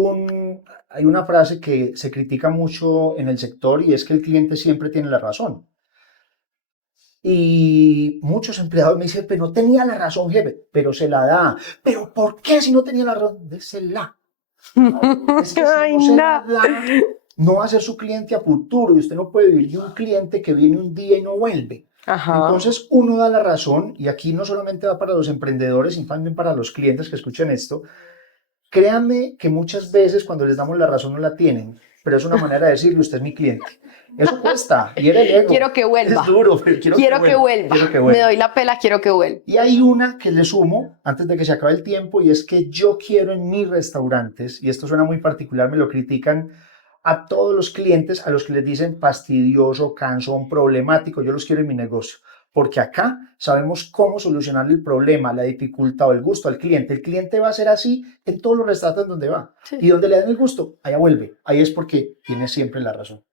una frase que se critica mucho en el sector y es que el cliente siempre tiene la razón. Y muchos empleados me dicen, pero no tenía la razón, jefe, pero se la da. ¿Pero por qué si no tenía la razón? Désela. Es que si no se la da, no va a ser su cliente a futuro y usted no puede vivir de un cliente que viene un día y no vuelve. Ajá. Entonces uno da la razón, y aquí no solamente va para los emprendedores, sino también para los clientes que escuchen esto. Créanme que muchas veces cuando les damos la razón no la tienen, pero es una manera de decirle, usted es mi cliente. Eso cuesta, y era el ego. Quiero que vuelva. Es duro, pero quiero que vuelva. Quiero que vuelva. Me doy la pela, quiero que vuelva. Y hay una que le sumo antes de que se acabe el tiempo, y es que yo quiero en mis restaurantes, y esto suena muy particular, me lo critican, a todos los clientes a los que les dicen fastidioso, cansón, problemático, yo los quiero en mi negocio. Porque acá sabemos cómo solucionar el problema, la dificultad o el gusto al cliente. El cliente va a ser así en todos los restaurantes donde va. Sí. Y donde le dan el gusto, allá vuelve. Ahí es porque tiene siempre la razón.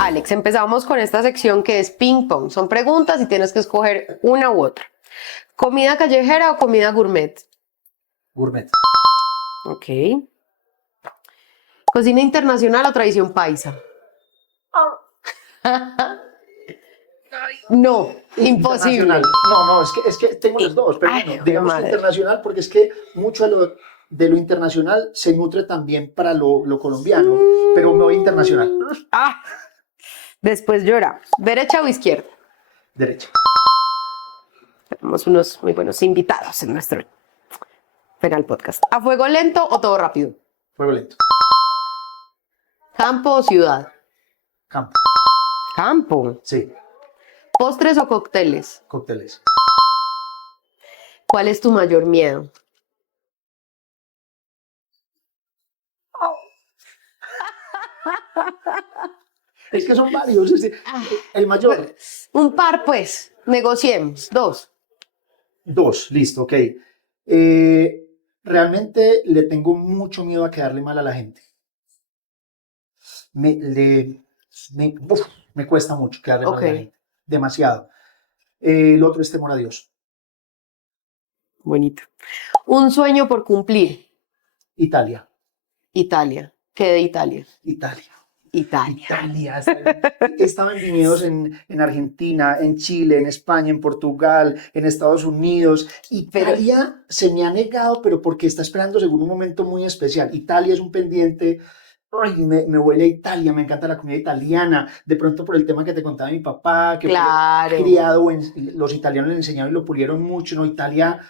Alex, empezamos con esta sección que es ping pong. Son preguntas y tienes que escoger una u otra. ¿Comida callejera o comida gourmet? Gourmet. Ok. ¿Cocina internacional o tradición paisa? No, imposible. Internacional. No, es que tengo los dos, pero Ay, bueno, digamos madre. internacional, porque es que mucho de lo internacional se nutre también para lo colombiano, pero me voy internacional. Ah, después llora. ¿Derecha o izquierda? Derecha. Tenemos unos muy buenos invitados en nuestro Penal Podcast. ¿A fuego lento o todo rápido? Fuego lento. ¿Campo o ciudad? Campo. Campo. Sí. ¿Postres o cócteles? Cócteles. ¿Cuál es tu mayor miedo? Es que son varios. El mayor. Un par, pues. Negociemos. Dos. Dos, listo, ok. Realmente le tengo mucho miedo a quedarle mal a la gente. Me cuesta mucho quedarle mal a la gente. Demasiado. El otro es temor a Dios. Bonito. Un sueño por cumplir. Italia. Italia. ¿Qué de Italia? Italia. Italia. Estaba en viñedos en Argentina, en Chile, en España, en Portugal, en Estados Unidos. Italia se me ha negado, pero porque está esperando según un momento muy especial. Italia es un pendiente. Ay, me huele a Italia, me encanta la comida italiana. De pronto por el tema que te contaba mi papá, que Claro. fue criado los italianos le enseñaron y lo pulieron mucho, ¿no? Italia.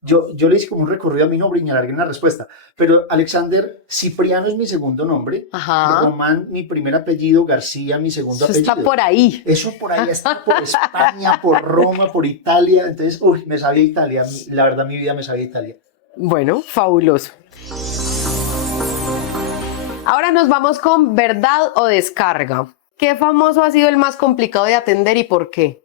Yo le hice como un recorrido a mi nombre y me alargué en la respuesta. Pero Alexander Cipriano es mi segundo nombre. Ajá. Román, mi primer apellido. García, mi segundo Eso apellido. está por ahí. Eso por ahí está, por España, por Roma, por Italia. Entonces, uy, me sabía Italia. La verdad, mi vida me sabía Italia. Bueno, fabuloso. Ahora nos vamos con verdad o descarga. ¿Qué famoso ha sido el más complicado de atender y por qué?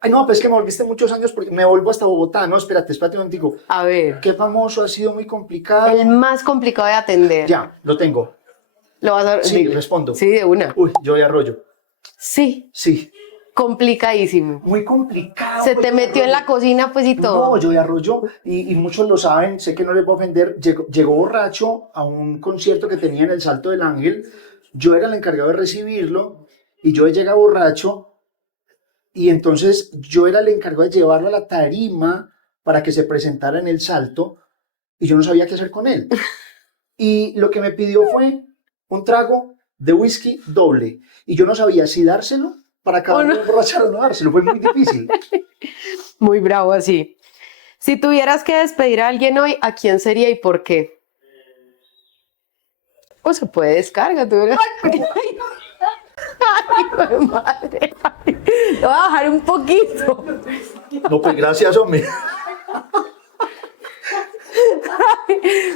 Ay, no, pues es que me volviste muchos años porque me vuelvo hasta Bogotá. No, espérate un momentico. A ver. ¿Qué famoso ha sido muy complicado? El más complicado de atender. Ya, lo tengo. ¿Lo vas a... Sí, respondo. Sí, de una. Uy, Joey Arroyo. Sí. Sí. Complicadísimo. Muy complicado. Se te metió en la cocina, pues, y todo. No, Joey Arroyo, y muchos lo saben, sé que no les voy a ofender, llegó borracho a un concierto que tenía en el Salto del Ángel. Yo era el encargado de recibirlo, y Joey llega borracho, y entonces yo era el encargado de llevarlo a la tarima para que se presentara en el Salto, y yo no sabía qué hacer con él. Y lo que me pidió fue un trago de whisky doble, y yo no sabía si dárselo para acabar de emborrachar o no dárselo, fue muy difícil. Muy bravo así. Si tuvieras que despedir a alguien hoy, ¿a quién sería y por qué? O se puede descarga, tú verás. Ay, hijo de madre. Te voy a bajar un poquito. No, pues gracias, hombre.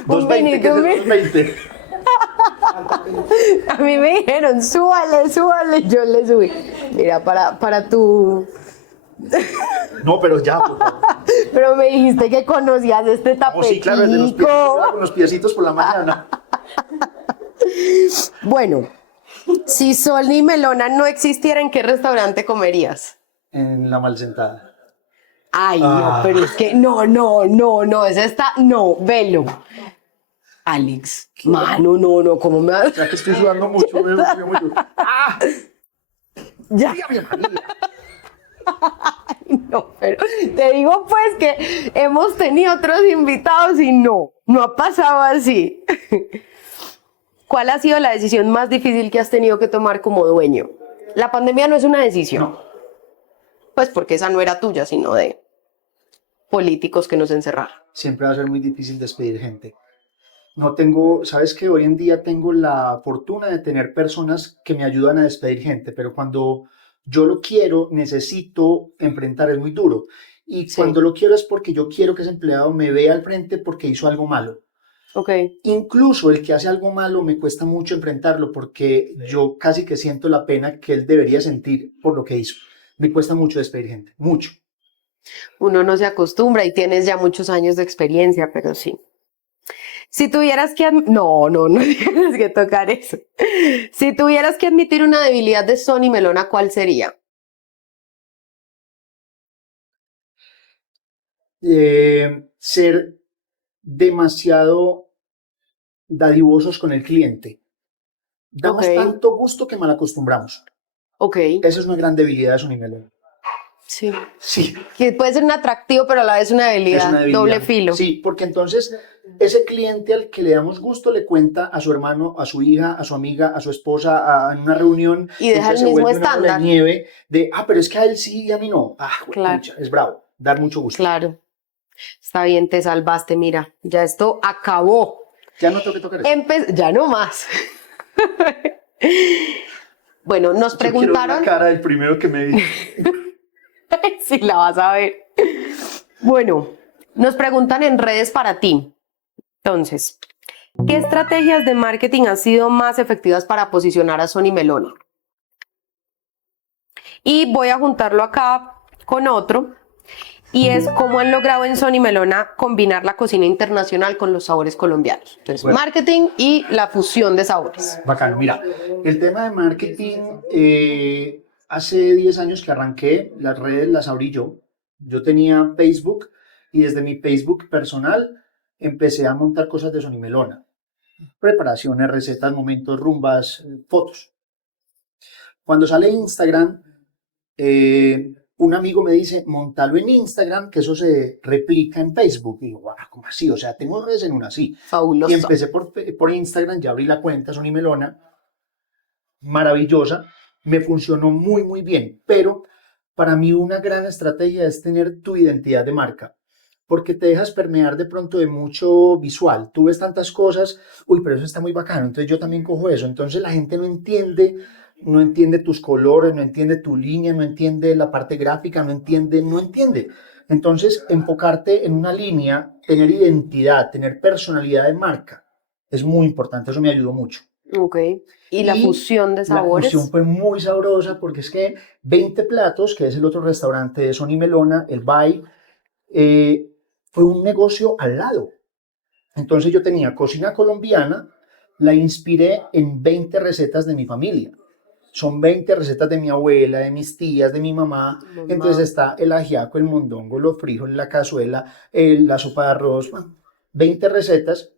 Un 220, ¿qué es vinito, el 220? A mí me dijeron, súbale, yo le subí. Mira, para tu... No, pero ya, por favor. Pero me dijiste que conocías este tapetico. Oh, sí, claro, el de los piecitos, con los piecitos por la mañana. Bueno, si Sol ni Melona no existieran, ¿qué restaurante comerías? En la mal sentada. Ay, no, pero es que no, es esta, no, velo. Alex, mano, no, ¿cómo me vas? Ya que estoy sudando mucho, me emociono mucho. ¡Ah! Ya. Dígame, María. Ay, no, pero te digo pues que hemos tenido otros invitados y no ha pasado así. ¿Cuál ha sido la decisión más difícil que has tenido que tomar como dueño? La pandemia no es una decisión, No, pues porque esa no era tuya, sino de políticos que nos encerraron. siempre va a ser muy difícil despedir gente. No tengo, sabes que hoy en día tengo la fortuna de tener personas que me ayudan a despedir gente, pero cuando yo lo quiero, necesito enfrentar, es muy duro. Y Sí, cuando lo quiero es porque yo quiero que ese empleado me vea al frente porque hizo algo malo. ok. Incluso el que hace algo malo me cuesta mucho enfrentarlo porque yo casi que siento la pena que él debería sentir por lo que hizo. Me cuesta mucho despedir gente, mucho. Uno no se acostumbra y tienes ya muchos años de experiencia, pero sí. Si tuvieras que... no tienes que tocar eso. Si tuvieras que admitir una debilidad de Sony Melona, ¿cuál sería? Ser demasiado dadivosos con el cliente. Ok, Damos tanto gusto que mal acostumbramos. ok, Esa es una gran debilidad de Sonimelon. sí. Sí, Que puede ser un atractivo, pero a la vez una es una debilidad, doble debilidad. filo. Sí, porque entonces ese cliente al que le damos gusto le cuenta a su hermano, a su hija, a su amiga, a su esposa, en una reunión, Y y deja el entonces se mismo vuelve una bola de estándar. nieve de, pero es que a él sí y a mí no. Claro, Pucha, es bravo, dar mucho gusto. claro. Está bien, te salvaste, mira, ya esto acabó. Ya no tengo que tocar eso. Ya no más. Bueno, nos Yo quiero ver la preguntaron, cara del primero que me dice. si la vas a ver. Bueno, nos preguntan en redes para ti. Entonces, ¿qué estrategias de marketing han sido más efectivas para posicionar a Sony Melona? Y voy a juntarlo acá con otro, y es cómo han logrado en Sony Melona combinar la cocina internacional con los sabores colombianos. Entonces, Bueno. marketing y la fusión de sabores. Bacano, mira, el tema de marketing, hace 10 años que arranqué, las redes las abrí yo. Yo tenía Facebook y desde mi Facebook personal empecé a montar cosas de Sonimelona. Preparaciones, recetas, momentos, rumbas, fotos. Cuando sale Instagram, un amigo me dice, montalo en Instagram, que eso se replica en Facebook. Y digo, wow, ¿cómo así? O sea, tengo redes en una así. Y Fabuloso. empecé por Instagram, ya abrí la cuenta Sonimelona, maravillosa, me funcionó muy, muy bien, pero para mí una gran estrategia es tener tu identidad de marca, porque te dejas permear de pronto de mucho visual. Tú ves tantas cosas, uy, pero eso está muy bacano, entonces yo también cojo eso. Entonces la gente no entiende tus colores, no entiende tu línea, no entiende la parte gráfica, no entiende. Entonces, enfocarte en una línea, tener identidad, tener personalidad de marca, es muy importante, eso me ayudó mucho. Ok. Y la fusión de La sabores. fusión fue muy sabrosa porque es que 20 platos, que es el otro restaurante de Sony Melona, el Bay, fue un negocio al lado. Entonces yo tenía cocina colombiana, la inspiré en 20 recetas de mi familia. Son 20 recetas de mi abuela, de mis tías, de mi mamá. Entonces está el ajiaco, el mondongo, los frijoles, la cazuela, la sopa de arroz, bueno, 20 recetas,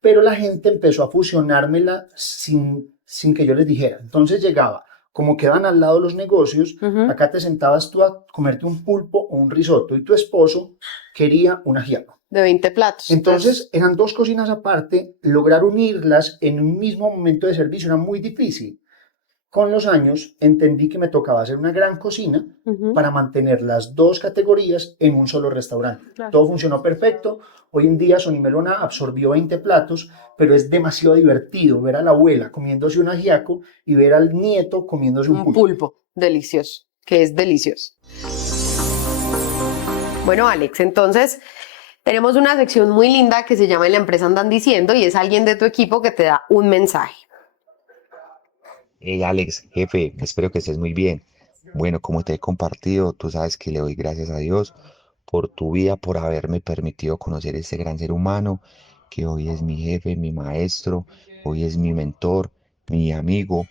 pero la gente empezó a fusionármela sin que yo les dijera. Entonces llegaba, como quedan al lado los negocios, acá te sentabas tú a comerte un pulpo o un risotto y tu esposo quería un ajiaco. De 20 platos. Entonces eran dos cocinas aparte, lograr unirlas en un mismo momento de servicio era muy difícil. Con los años entendí que me tocaba hacer una gran cocina para mantener las dos categorías en un solo restaurante. Claro. Todo funcionó perfecto. Hoy en día Sonimelona absorbió 20 platos, pero es demasiado divertido ver a la abuela comiéndose un ajiaco y ver al nieto comiéndose un pulpo. Pulpo, delicioso, que es delicioso. Bueno, Alex, entonces tenemos una sección muy linda que se llama En la empresa andan diciendo y es alguien de tu equipo que te da un mensaje. Hey Alex, jefe, espero que estés muy bien. Bueno, como te he compartido, tú sabes que le doy gracias a Dios por tu vida, por haberme permitido conocer este gran ser humano, que hoy es mi jefe, mi maestro, hoy es mi mentor, mi amigo,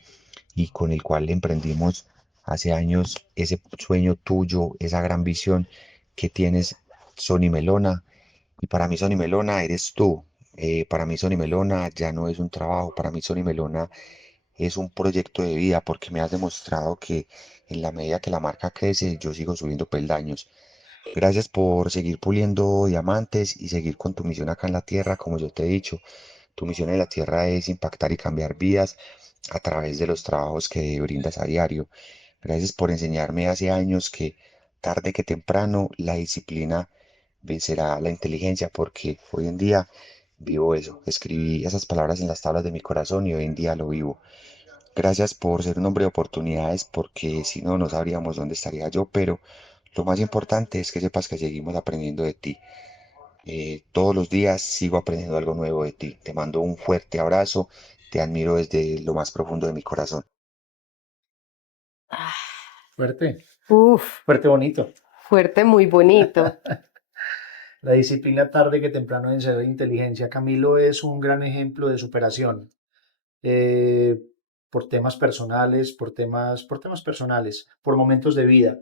y con el cual emprendimos hace años ese sueño tuyo, esa gran visión que tienes, Sony Melona. Y para mí Sony Melona eres tú. Para mí Sony Melona ya no es un trabajo, para mí Sony Melona es un proyecto de vida porque me has demostrado que en la medida que la marca crece, yo sigo subiendo peldaños. Gracias por seguir puliendo diamantes y seguir con tu misión acá en la tierra, como yo te he dicho. Tu misión en la tierra es impactar y cambiar vidas a través de los trabajos que brindas a diario. Gracias por enseñarme hace años que tarde que temprano la disciplina vencerá la inteligencia, porque hoy en día vivo eso. Escribí esas palabras en las tablas de mi corazón y hoy en día lo vivo. Gracias por ser un hombre de oportunidades, porque si no, no sabríamos dónde estaría yo, pero lo más importante es que sepas que seguimos aprendiendo de ti. Todos los días sigo aprendiendo algo nuevo de ti. Te mando un fuerte abrazo, te admiro desde lo más profundo de mi corazón. Ah, Fuerte, uf, fuerte, bonito. fuerte, muy bonito. La disciplina tarde que temprano vencerá la inteligencia. Camilo es un gran ejemplo de superación. eh, por temas personales, por temas personales, por momentos de vida.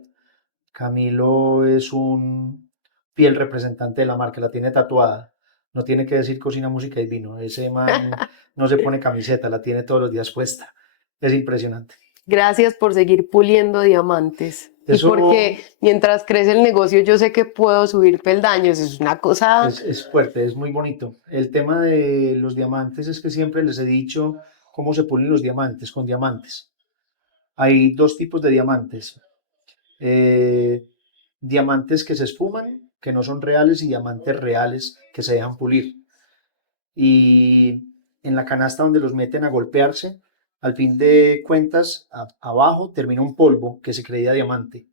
Camilo es un fiel representante de la marca, la tiene tatuada. No tiene que decir cocina, música y vino. Ese man no se pone camiseta, la tiene todos los días puesta. Es impresionante. Gracias por seguir puliendo diamantes. Y Eso porque mientras crece el negocio, yo sé que puedo subir peldaños. Es una cosa. es fuerte, es muy bonito. El tema de los diamantes es que siempre les he dicho cómo se pulen los diamantes, con diamantes. Hay dos tipos de diamantes. eh, Diamantes que se esfuman, que no son reales, y diamantes reales que se dejan pulir. Y en la canasta donde los meten a golpearse, al fin de cuentas, abajo termina un polvo que se creía diamante.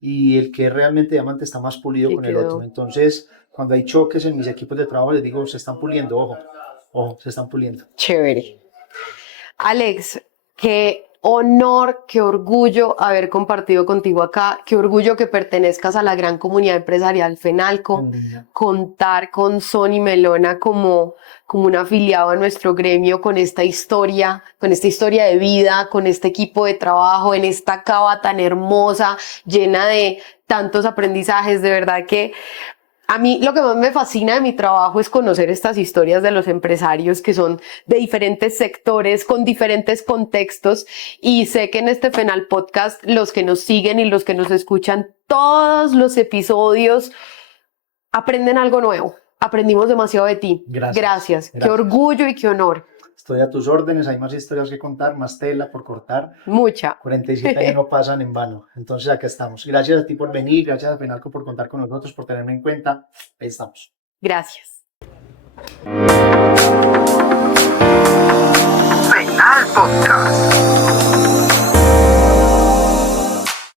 Y el que es realmente diamante está más pulido Que con el otro. quedó Entonces, cuando hay choques en mis equipos de trabajo, les digo, se están puliendo, ojo, ojo, se están puliendo. chévere. Alex, qué honor, qué orgullo haber compartido contigo acá, qué orgullo que pertenezcas a la gran comunidad empresarial Fenalco, contar con Sonny Melona como un afiliado a nuestro gremio con esta historia de vida, con este equipo de trabajo, en esta cava tan hermosa, llena de tantos aprendizajes, de verdad que a mí lo que más me fascina de mi trabajo es conocer estas historias de los empresarios que son de diferentes sectores, con diferentes contextos, y sé que en este Fenal Podcast los que nos siguen y los que nos escuchan todos los episodios aprenden algo nuevo. Aprendimos demasiado de ti. Gracias. Qué orgullo y qué honor. Estoy a tus órdenes, hay más historias que contar, más tela por cortar. Mucha. 47 años no pasan en vano. Entonces, acá estamos. Gracias a ti por venir, gracias a Fenalco por contar con nosotros, por tenerme en cuenta. Ahí estamos. Gracias. Fenal Podcast.